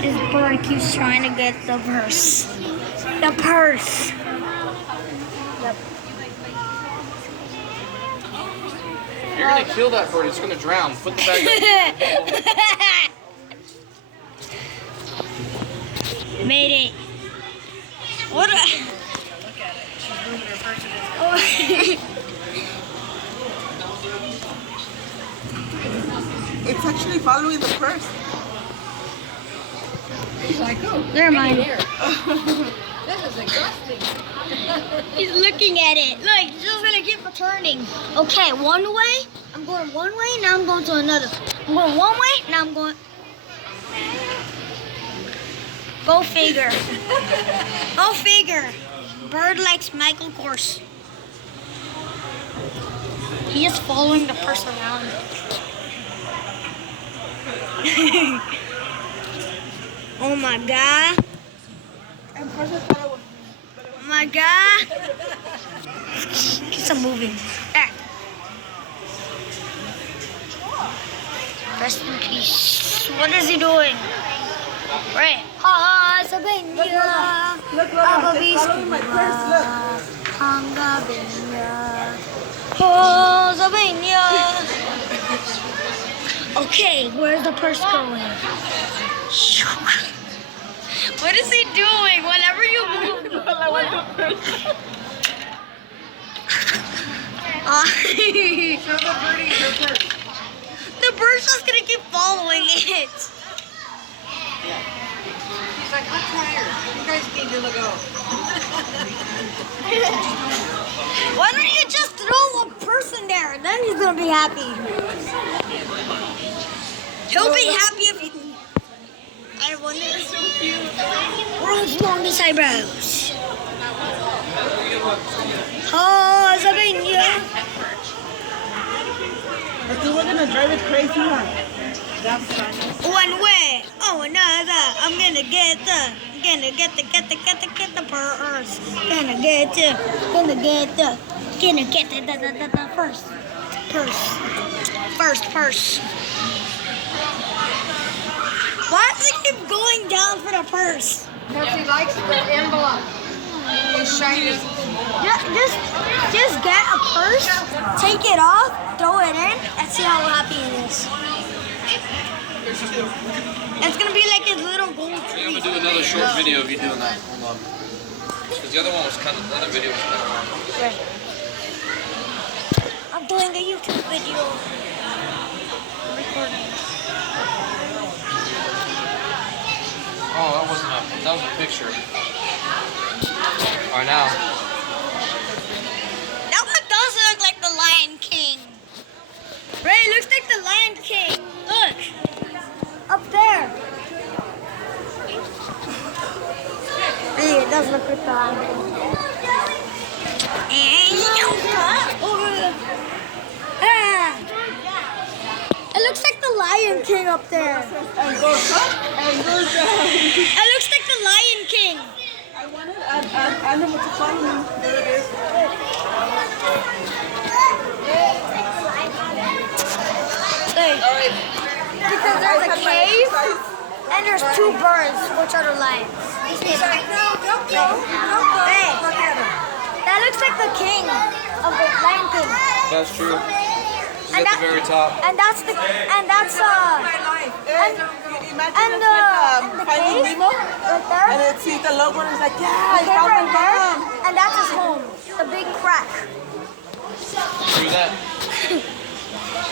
This bird keeps trying to get the purse. The purse. Yep. You're gonna kill that bird. It's gonna drown. Put the bag up. Made it. What? Look at it. She's moving her purse and It's actually following the purse. she's like, oh, Never mind. here. This is exhausting. He's looking at it. Look, he's just gonna keep returning. Okay, one way. I'm going one way. Now I'm going to another. I'm going one way. Now I'm going. Go figure. Go figure. Bird likes Michael Kors. He is following the purse around. Oh my god. Oh my god. Keeps on moving. There. Rest in peace. What is he doing? Right. Ha Sabenya. Look, it's following my purse, look. Hanga Benya. Ha Sabenya. Okay, where's the purse going? What is he doing? Whenever you move. Show the birdie her purse. The bird's just gonna keep following it. She's like, I'm tired. You guys need to go. Why don't you just throw a purse in there? Then he's gonna be happy. He'll be happy if you. I wonder. World's longest eyebrows. Oh, Sabenya. I think we're gonna drive it crazy, huh? That's fine. One way, oh another. I'm gonna get the purse. Gonna get the purse. Why does he keep going down for the purse? Because he likes the envelope. It's shiny. Just get a purse, take it off, throw it in, and see how happy he is. It's gonna be like his little gold I'm tree. gonna do another short video of you doing that. Hold on. Because the other one was kind of, the other video was kind of long. Right. I'm doing a YouTube video. I'm recording. Oh, that wasn't that was a picture. Alright, now. That one does look like the Lion King. Ray, it looks like the Lion King. Look. Up there. Hey, it does look like the Lion King. Ah. It looks like the Lion King up there. And goes up and goes down. It looks like the Lion King. I wanted an animal to follow me. There it is. Look. Because there's a cave and there's two birds, which are the lions. He's like, no, don't go. Don't go. Hey. Look at him. That looks like the king of the Lion King. That's true. He's And at the very top. And that's My life. Imagine and it's like and the Finding cave Nemo. right there. And it sees the logo and it's like, yeah, I Okay, found my right there. mom. And that's his home. The big crack. True that.